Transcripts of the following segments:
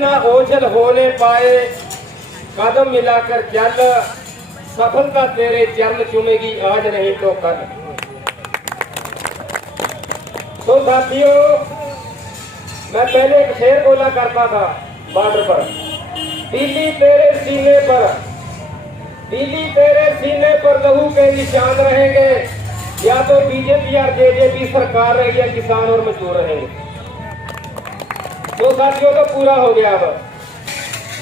न ओझल होने पाए, कदम मिलाकर चल, सफलता तेरे चरण चूमेगी आज नहीं तो कल। तो साथियों, मैं पहले एक शेर बोला करता था बॉर्डर पर, दिल्ली तेरे सीने पर, दिल्ली तेरे सीने पर लहू के निशान रहेंगे, या तो बीजेपी या जेजेपी सरकार रहेगी या किसान और मजदूर रहेंगे। तो साथियों तो पूरा हो गया। अब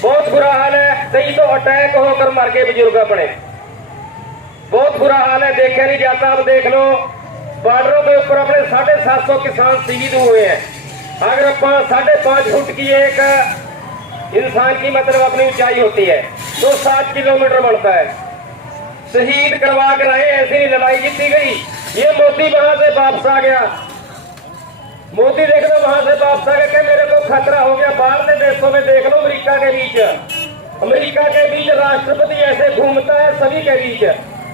बहुत बुरा हाल है, कई तो अटैक होकर मर गए बुजुर्ग अपने, बहुत बुरा हाल है, देखा नहीं जाता। अब देख लो बॉर्डरों के ऊपर अपने 750 किसान शहीद हुए हैं। अगर 5.5 फुट की एक इंसान की मतलब अपनी ऊंचाई होती है तो 7 किलोमीटर बढ़ता है। शहीद करवा कर आए, ऐसी लड़ाई जीती गई। ये मोदी वहां से वापस आ गया, मोदी देख लो वहां से वापस आ गया कि मेरे को खतरा हो गया। बाहर के देशों में देख लो, अमेरिका के बीच राष्ट्रपति ऐसे घूमता है सभी के बीच,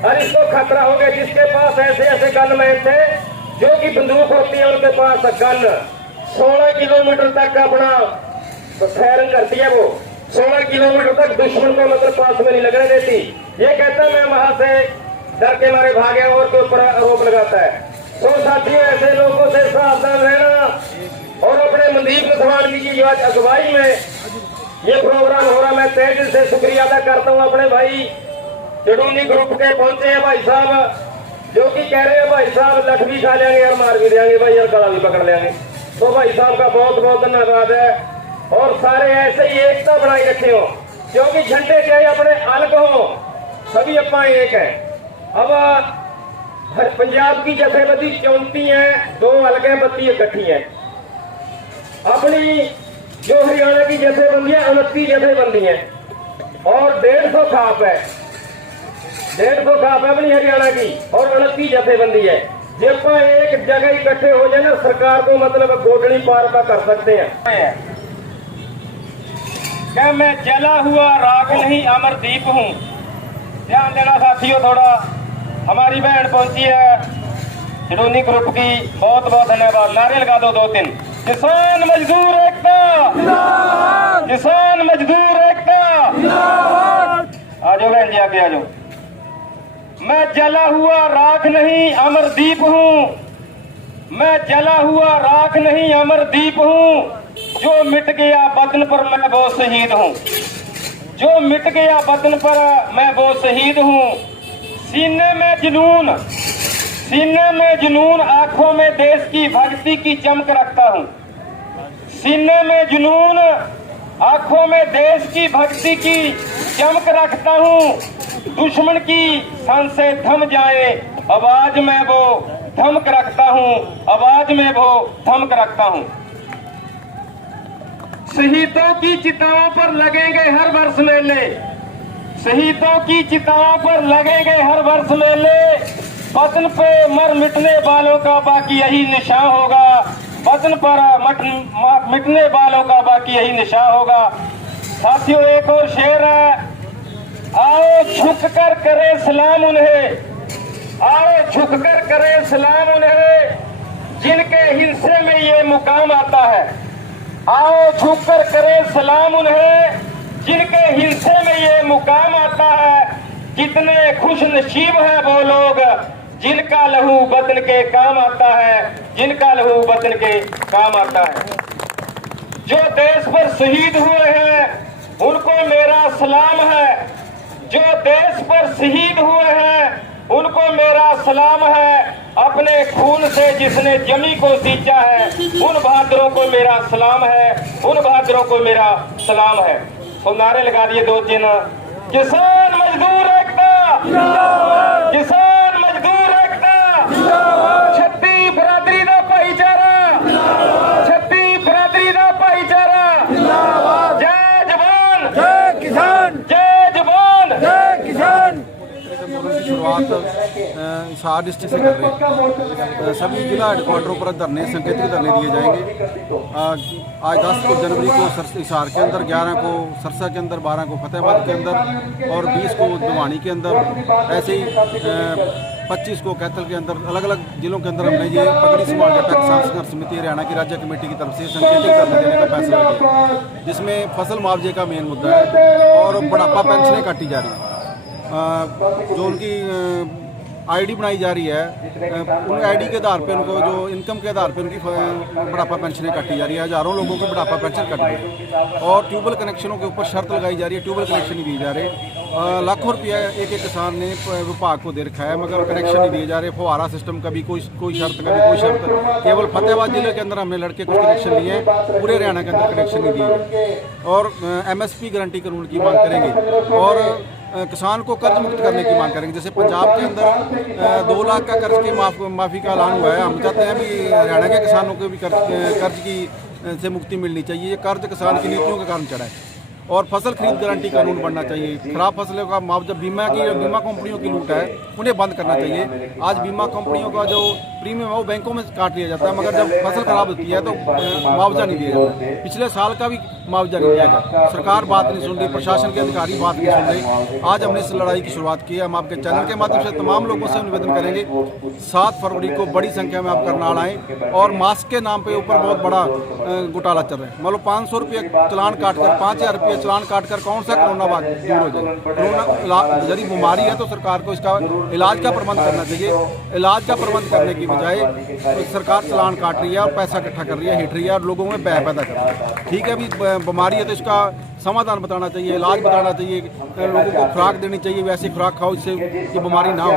और इसको खतरा हो गया। जिसके पास ऐसे ऐसे गनमैन थे जो कि बंदूक होती है, उनके पास गन 16 किलोमीटर तक अपना फायरिंग करती है। वो 16 किलोमीटर तक दुश्मन को मतलब पास में नहीं लगने देती। ये कहता है मैं वहां से डर के मारे भागे और के ऊपर आरोप लगाता है। तो साथियों, ऐसे लोगों से सावधान रहना। और अपने मनदीप स्वामी की अगुवाई में ये प्रोग्राम हो रहा, मैं तहे दिल से शुक्रिया अदा करता हूँ। अपने भाई जडूनी ग्रुप के पहुंचे हैं भाई साहब, जो कि कह रहे हैं भाई साहब लठ भी खा लेंगे और मार भी देंगे भाई, और गला भी पकड़ लेंगे। तो भाई साहब का बहुत बहुत धन्यवाद है। और सारे ऐसे ही एकता बनाई रखे हो, क्योंकि झंडे चाहे अपने अलग हो, सभी अपना एक है। अब पंजाब की जथेबंदी 34 है, 2 अलग है, 32 इकट्ठी है। अपनी जो हरियाणा की जथेबंदी है 29 जथेबंदी है, और 150 खाप है, 150 खाप है अपनी हरियाणा की, और 29 जथेबंदी है। जब एक जगह इकट्ठे हो जाए ना, सरकार को मतलब गोदड़ी पार का कर सकते हैं। क्या मैं जला हुआ राख नहीं अमरदीप हूँ। ध्यान देना साथियों, थोड़ा हमारी बहन पहुंची है जडूनी ग्रुप की, बहुत बहुत धन्यवाद। नारे लगा दो 2-3। किसान मजदूर एकता, किसान मजदूर एकता। आ जाओ बहन जी, आगे आ जाओ। मैं जला हुआ राख नहीं अमरदीप हूँ, मैं जला हुआ राख नहीं अमरदीप हूँ, जो मिट गया वतन पर मैं वो शहीद हूँ, जो मिट गया वतन पर मैं वो शहीद हूँ। सीने में जुनून, सीने में जुनून, आंखों में देश की भक्ति की चमक रखता हूँ। सीने में जुनून, आंखों में देश की भक्ति की चमक रखता हूँ। दुश्मन की सन से थम जाए आवाज में वो धमक रखता हूँ, आवाज में वो धमक रखता हूँ। शहीदों की चिताओं पर लगेंगे हर वर्ष मेले, शहीदों की चिताओं पर लगेंगे हर वर्ष मेले। वतन पे मर मिटने वालों का बाकी यही निशान होगा, वतन पर मिटने वालों का बाकी यही निशान होगा। साथियों, एक और शेर है, आओ झुक कर करे सलाम उन्हें, आओ झुक कर करे सलाम उन्हें, जिनके हिस्से में ये मुकाम आता है। आओ झुक कर करे सलाम उन्हें, जिनके हिस्से में ये मुकाम आता है। कितने खुश नसीब हैं वो लोग, जिनका लहू वतन के काम आता है, जिनका लहू वतन के काम आता है। जो देश पर शहीद हुए हैं उनको मेरा सलाम है, जो देश पर शहीद हुए हैं उनको मेरा सलाम है। अपने खून से जिसने जमी को सींचा है, उन बहादुरों को मेरा सलाम है, उन बहादुरों को मेरा सलाम है। तो नारे लगा दिए 2-3। किसान मजदूर एकता, किसान मजदूर एकता, छत्ती बरादरी का भाईचारा, छत्ती बरादरी का भाईचारा। जय जवान, जय किसान, जय जवान, जय किसान। शुरुआत हिसार डिस्ट्रिक्ट से कर रहे हैं। सभी जिला हेडक्वार्टरों पर धरने, सांकेतिक धरने दिए जाएंगे। आज 10 जनवरी को हिसार के अंदर, 11 को सरसा के अंदर, 12 को फतेहाबाद के अंदर और 20 को दवानी के अंदर, ऐसे ही 25 को कैथल के अंदर, अलग अलग जिलों के अंदर हमने ये पगड़ी समाज जट्टा किसान संघर्ष समिति हरियाणा की राज्य कमेटी की तरफ से सांकेतिक धरने देने का फैसला किया, जिसमें फसल मुआवजे का मेन मुद्दा है और बुढ़ापा पेंशनें काटी जा रही हैं। जो उनकी आईडी बनाई जा रही है, उन आईडी के आधार पे उनको, जो इनकम के आधार पे उनकी बुढ़ापा पेंशनें काटी जा रही है। हज़ारों लोगों की बुढ़ापा पेंशन कट गई और ट्यूबवेल कनेक्शनों के ऊपर शर्त लगाई जा रही है, ट्यूबवेल कनेक्शन नहीं दिए जा रहे। लाखों रुपया एक किसान ने विभाग को दे रखा है, मगर कनेक्शन नहीं दिए जा रहे। फुहारा सिस्टम, कभी कोई शर्त, कभी कोई शर्त। केवल फतेहाबाद जिले के अंदर हमने लड़के कुछ कनेक्शन लिए हैं, पूरे हरियाणा के अंदर कनेक्शन नहीं दिए। और MSP गारंटी कानून की मांग करेंगे और किसान को कर्ज मुक्त करने की मांग करेंगे। जैसे पंजाब के अंदर 2 लाख का कर्ज की माफ़ी का ऐलान हुआ है, हम चाहते हैं भी हरियाणा के किसानों को भी कर्ज की से मुक्ति मिलनी चाहिए। ये कर्ज किसान की नीतियों के कारण चढ़ा है। और फसल खरीद गारंटी कानून बनना चाहिए। खराब फसलों का मुआवजा, बीमा कंपनियों की लूट है, उन्हें बंद करना चाहिए। आज बीमा कंपनियों का जो प्रीमियम है वो बैंकों में काट लिया जाता है, मगर जब फसल खराब होती है तो मुआवजा नहीं दिया जाता। पिछले साल का भी मुआवजा नहीं दिया जाता। सरकार बात नहीं सुन रही, प्रशासन के अधिकारी बात नहीं सुन रहे। आज हमने इस लड़ाई की शुरुआत की है। हम आपके चैनल के माध्यम से तमाम लोगों से निवेदन करेंगे, 7 फरवरी को बड़ी संख्या में आप करनाल आएँ। और मास्क के नाम पे ऊपर बहुत बड़ा घोटाला चल रहा है। मतलब 500 रुपये चलान काटकर, 5000 रुपये चलान काटकर कौन सा कोरोना दूर हो जाए? कोरोना यदि बीमारी है तो सरकार को इसका इलाज का प्रबंध करना चाहिए। इलाज का प्रबंध करने की बजाय तो सरकार चलान काट रही है और पैसा इकट्ठा कर रही है, हिट रही है और लोगों में भय पैदा कर रही है। ठीक है, अभी बीमारी है तो इसका समाधान बताना चाहिए, इलाज बताना चाहिए, लोगों को खुराक देनी चाहिए, वैसी खुराक खाओ जिससे ये बीमारी ना हो।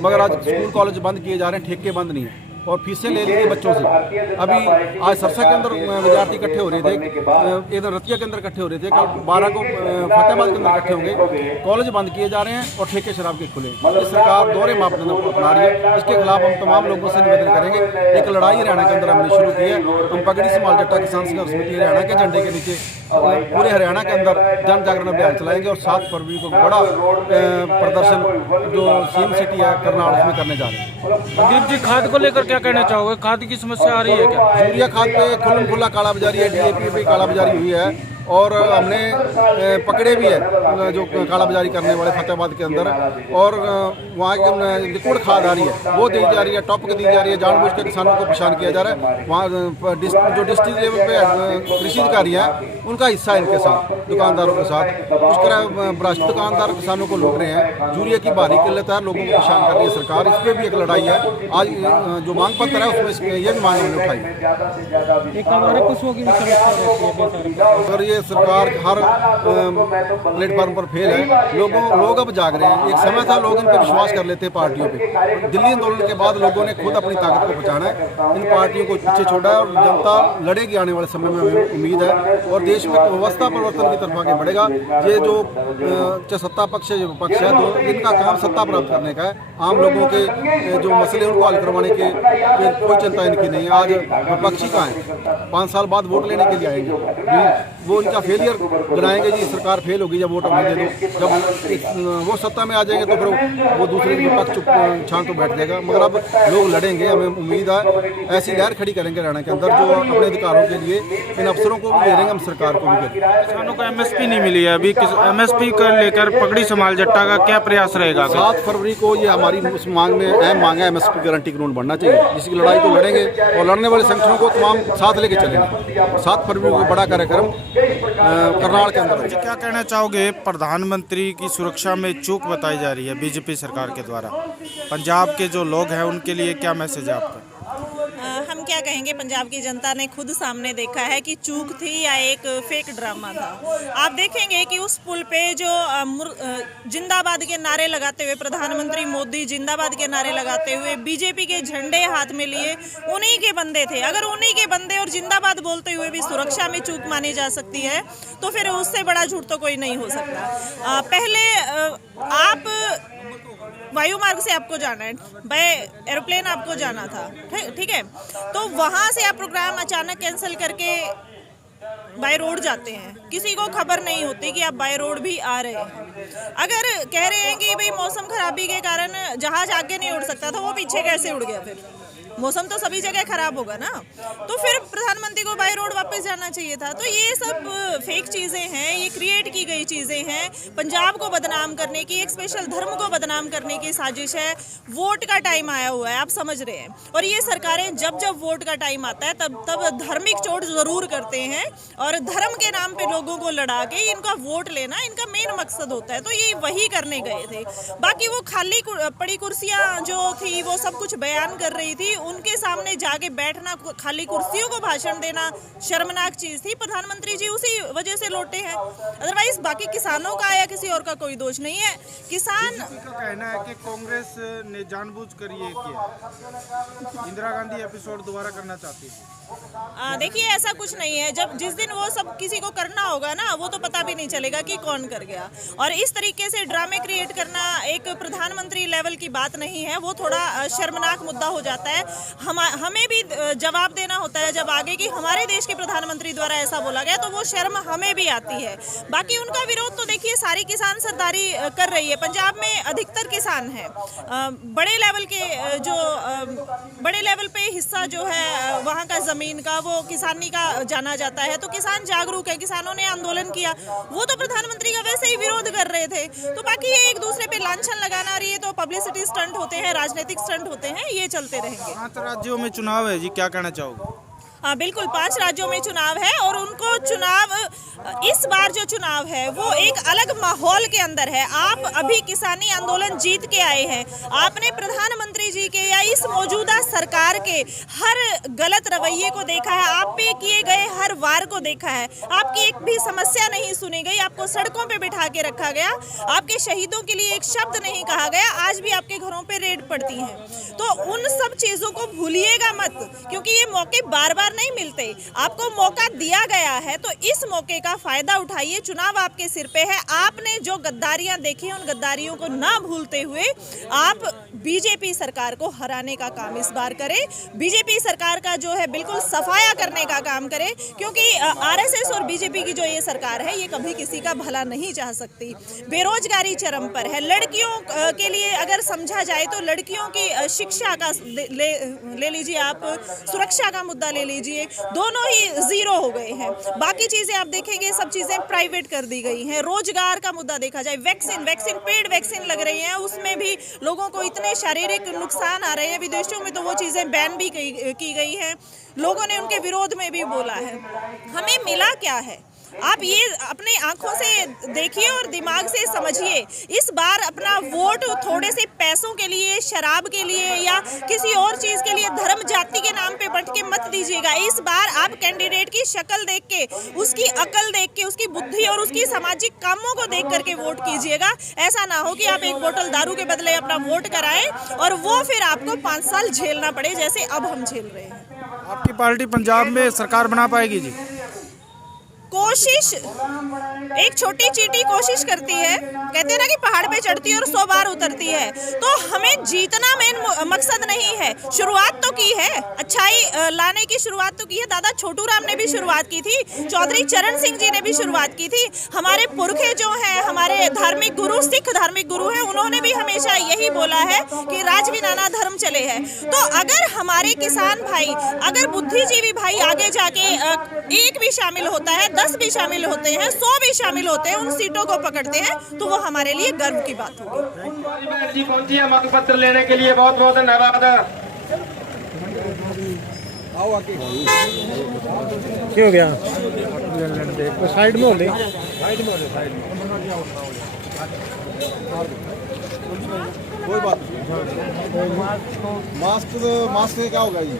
मगर आज स्कूल कॉलेज बंद किए जा रहे हैं, ठेके बंद नहीं है और फीसें ले ली गई बच्चों से। अभी आज सरसा के अंदर विद्यार्थी इकट्ठे हो रहे थे, इधर रतिया के अंदर इकट्ठे हो रहे थे, कल 12 को फतेहाबाद के अंदर इकट्ठे होंगे। कॉलेज बंद किए जा रहे हैं और ठेके शराब के खुले। ये सरकार दोहरे मापदंड अपना रही है। इसके खिलाफ हम तमाम लोगों से निवेदन करेंगे। एक लड़ाई हरियाणा के अंदर हमने शुरू की है। हम पगड़ी समाज जट्टा किसान संघर्ष समिति हरियाणा के झंडे के नीचे पूरे हरियाणा के अंदर जन जागरण अभियान चलाएंगे और 7 फरवरी को बड़ा प्रदर्शन जो सीएम सिटी है करनाल, उसमें करने जा रहे हैं। संदीप जी, खाद को लेकर क्या कहना चाहोगे? खाद की समस्या आ रही है क्या? यूरिया खाद पे खुल्लम खुल्ला कालाबाजारी है, DAP पे कालाबाजारी हुई है और हमने पकड़े भी है जो कालाबाजारी करने वाले फतेहाबाद के अंदर। और वहाँ की लिक्विड खाद आ रही है, वो दी जा रही है, टॉप दी जा रही है, जानबूझ के किसानों को परेशान किया जा रहा है। वहाँ जो डिस्ट्रिक्ट लेवल पे कृषि अधिकारी हैं, उनका हिस्सा है इनके साथ, दुकानदारों के साथ। कुछ तरह भ्रष्ट दुकानदार किसानों को लूट रहे हैं। यूरिया की भारी किल्लत है, लोगों को परेशान कर रही है सरकार। इस पर भी एक लड़ाई है। आज जो मांग पत्र है उसमें ये भी मांग हमने उठाई। अगर ये सरकार हर प्लेटफॉर्म पर फेल है, लोग अब जाग रहे हैं। एक समय था लोग इन पर विश्वास कर लेते पार्टियों पे। दिल्ली आंदोलन के बाद लोगों ने खुद अपनी ताकत को पहचाना है, इन पार्टियों को पीछे छोड़ा है और जनता लड़ेगी आने वाले समय में, हमें उम्मीद है। और देश में व्यवस्था परिवर्तन की तरफ आगे बढ़ेगा। ये जो सत्ता पक्ष है, विपक्ष है, तो इनका काम सत्ता प्राप्त करने का है। आम लोगों के जो मसले उनको हल करवाने के कोई चिंता इनकी नहीं है। आज विपक्षी कहाँ है? 5 साल बाद वोट लेने के लिए आएंगे, वो इनका फेलियर बनाएंगे जी, सरकार फेल होगी जब वोट हमें दे दो। जब वो सत्ता में आ जाएंगे तो फिर वो दूसरे विपक्ष चुप शांत तो बैठ जाएगा। मगर अब लोग लड़ेंगे, हमें उम्मीद है। ऐसी लहर खड़ी करेंगे हरियाणा के अंदर जो अपने अधिकारों के लिए इन अफसरों को भी घेरेंगे, हम सरकार को भी घेरेंगे। किसानों को MSP नहीं मिली है अभी, MSP को लेकर पगड़ी समाज जट्टा का क्या प्रयास रहेगा? 7 फरवरी को ये हमारी उस मांग में अहम मांग है, MSP गारंटी कानून बनना चाहिए। जिसकी लड़ाई को लड़ेंगे और लड़ने वाले संगठनों को तमाम साथ लेके चलेंगे। 7 फरवरी को बड़ा कार्यक्रम करनाल के अंदर। क्या कहना चाहोगे? प्रधानमंत्री की सुरक्षा में चूक बताई जा रही है बीजेपी सरकार के द्वारा। पंजाब के जो लोग हैं उनके लिए क्या मैसेज है आपका? हम क्या कहेंगे, पंजाब की जनता ने खुद सामने देखा है कि चूक थी या एक फेक ड्रामा था। आप देखेंगे कि उस पुल पे जो जिंदाबाद के नारे लगाते हुए प्रधानमंत्री मोदी जिंदाबाद के नारे लगाते हुए बीजेपी के झंडे हाथ में लिए उन्हीं के बंदे थे। अगर उन्हीं के बंदे और जिंदाबाद बोलते हुए भी सुरक्षा में चूक मानी जा सकती है तो फिर उससे बड़ा झूठ तो कोई नहीं हो सकता। पहले आप वायु मार्ग से आपको जाना है, बाय एरोप्लेन आपको जाना था, ठीक है, तो वहाँ से आप प्रोग्राम अचानक कैंसिल करके बाय रोड जाते हैं, किसी को खबर नहीं होती कि आप बाय रोड भी आ रहे हैं। अगर कह रहे हैं कि भाई मौसम खराबी के कारण जहाज आगे नहीं उड़ सकता था, वो पीछे कैसे उड़ गया? फिर मौसम तो सभी जगह खराब होगा ना, तो फिर प्रधानमंत्री को बाय रोड वापस जाना चाहिए था। तो ये सब फेक चीज़ें हैं, ये क्रिएट की गई चीज़ें हैं। पंजाब को बदनाम करने की, एक स्पेशल धर्म को बदनाम करने की साजिश है। वोट का टाइम आया हुआ है, आप समझ रहे हैं, और ये सरकारें जब जब वोट का टाइम आता है तब तब धार्मिक चोट ज़रूर करते हैं, और धर्म के नाम पे लोगों को लड़ा के इनका वोट लेना इनका मेन मकसद होता है। तो ये वही करने गए थे। बाकी वो खाली पड़ी कुर्सियाँ जो थी वो सब कुछ बयान कर रही थी, उनके सामने जाके बैठना, खाली कुर्सियों को भाषण देना शर्मनाक चीज थी। प्रधानमंत्री जी उसी वजह से लौटे हैं, अदरवाइज बाकी किसानों का या किसी और का कोई दोष नहीं है। किसान बीजेपी का कहना है कि कांग्रेस ने जानबूझकर ये किया, इंदिरा गांधी एपिसोड दोबारा करना चाहती है। देखिए ऐसा कुछ नहीं है। जब जिस दिन वो सब किसी को करना होगा ना, वो तो पता भी नहीं चलेगा कि कौन कर गया। और इस तरीके से ड्रामे क्रिएट करना एक प्रधानमंत्री लेवल की बात नहीं है, वो थोड़ा शर्मनाक मुद्दा हो जाता है। हमें भी जवाब देना होता है जब आगे कि हमारे देश के प्रधानमंत्री द्वारा ऐसा बोला गया, तो वो शर्म हमें भी आती है। बाकी उनका विरोध तो देखिए सारी किसान सरदारी कर रही है। पंजाब में अधिकतर किसान है, बड़े लेवल के जो बड़े लेवल पे हिस्सा जो है वहाँ का जमीन का, वो किसानी का जाना जाता है। तो किसान जागरूक है, किसानों ने आंदोलन किया, वो तो प्रधानमंत्री का वैसे ही विरोध कर रहे थे। तो बाकी ये एक दूसरे पे लांछन लगाना, और ये तो पब्लिसिटी स्टंट होते हैं, राजनीतिक स्टंट होते हैं, ये चलते रहेंगे। 5 राज्यों में चुनाव है जी, क्या कहना चाहोगे? हाँ बिल्कुल, 5 राज्यों में चुनाव है, और उनको चुनाव इस बार जो चुनाव है वो एक अलग माहौल के अंदर है। आप अभी किसानी आंदोलन जीत के आए हैं, आपने प्रधानमंत्री जी के या इस मौजूदा सरकार के हर गलत रवैये को देखा है, आप पे किए गए हर वार को देखा है, आपकी एक भी समस्या नहीं सुनी गई, आपको सड़कों पे बिठा के रखा गया, आपके शहीदों के लिए एक शब्द नहीं कहा गया, आज भी आपके घरों पे रेड पड़ती है। तो उन सब चीज़ों को भूलिएगा मत, क्योंकि ये मौके बार बार नहीं मिलते। आपको मौका दिया गया है तो इस मौके का फायदा उठाइए। चुनाव आपके सिर पे है, आपने जो गद्दारियां देखी उन गद्दारियों को ना भूलते हुए आप बीजेपी सरकार को हराने का काम इस बार करें। बीजेपी सरकार का जो है बिल्कुल सफाया करने का काम करें, क्योंकि आरएसएस और बीजेपी की जो ये सरकार है ये कभी किसी का भला नहीं चाह सकती। बेरोजगारी चरम पर है, लड़कियों के लिए अगर समझा जाए तो लड़कियों की शिक्षा का ले लीजिए, आप सुरक्षा का मुद्दा ले लीजिए, दोनों ही जीरो हो गए हैं। बाकी चीजें आप देखेंगे सब चीजें प्राइवेट कर दी गई हैं। रोजगार का मुद्दा देखा जाए, वैक्सीन पेड वैक्सीन लग रही हैं, उसमें भी लोगों को इतने शारीरिक नुकसान आ रहे हैं। विदेशों में तो वो चीजें बैन भी की गई हैं, लोगों ने उनके विरोध में भी बोला है। हमें मिला क्या है, आप ये अपने आंखों से देखिए और दिमाग से समझिए। इस बार अपना वोट थोड़े से पैसों के लिए, शराब के लिए या किसी और चीज के लिए, धर्म जाति के नाम पे बंट के मत दीजिएगा। इस बार आप कैंडिडेट की शक्ल देख के, उसकी अकल देख के, उसकी बुद्धि और उसकी सामाजिक कामों को देख करके वोट कीजिएगा। ऐसा ना हो कि आप एक बोतल दारू के बदले अपना वोट कराएं और वो फिर आपको 5 साल झेलना पड़े, जैसे अब हम झेल रहे हैं। आपकी पार्टी पंजाब में सरकार बना पाएगी जी? कोशिश, एक छोटी चींटी कोशिश करती है, कहते हैं ना कि पहाड़ पे चढ़ती है और 100 बार उतरती है। तो हमें जीतना मेन मकसद नहीं है। शुरुआत तो की है, अच्छाई लाने की शुरुआत तो की है। दादा छोटू राम ने भी शुरुआत की थी, चौधरी चरण सिंह जी ने भी शुरुआत की थी। हमारे पुरखे जो हैं, हमारे धार्मिक गुरु, सिख धार्मिक गुरु हैं, उन्होंने भी हमेशा यही बोला है कि राज भी नाना धर्म चले हैं। तो अगर हमारे किसान भाई, अगर बुद्धिजीवी भाई आगे जाके एक भी शामिल होता है, 10 भी शामिल होते हैं, 100 भी शामिल होते हैं, उन सीटों को पकड़ते हैं, तो वो हमारे लिए गर्व की बात होगी। जी पहुंची है मतपत्र पत्र लेने के लिए, बहुत बहुत धन्यवाद। क्या हो गया? साइड में हो ले, कोई बात नहीं। मास्क से क्या होगा ये?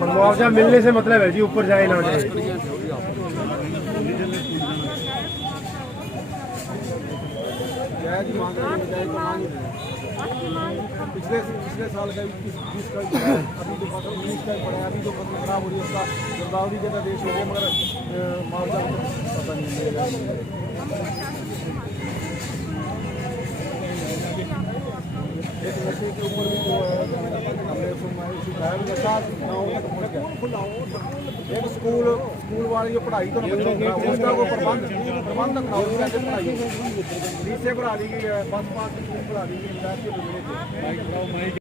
मुआवजा मिलने से मतलब है जी, ऊपर जाए ना जाए। पिछले साल का 20 का भी पड़ा है, अभी जो फसल 19 का भी पड़ा है, अभी जो फसल खराब हो रही है उसका गिरदावरी जैसा देश हो गया, मगर मुआवजा पता नहीं मिलेगा। एक नशे के ऊपर भी जो हमने सुनाया भी नशा गाँव तक पहुँच गया। एक स्कूल वाली जो पढ़ाई तो बच्चों की उसका वो प्रबंध कराओ कैसे पढ़ाई फीसें बढ़ा दी गई है, बस पास की फीस बढ़ा दी गई है।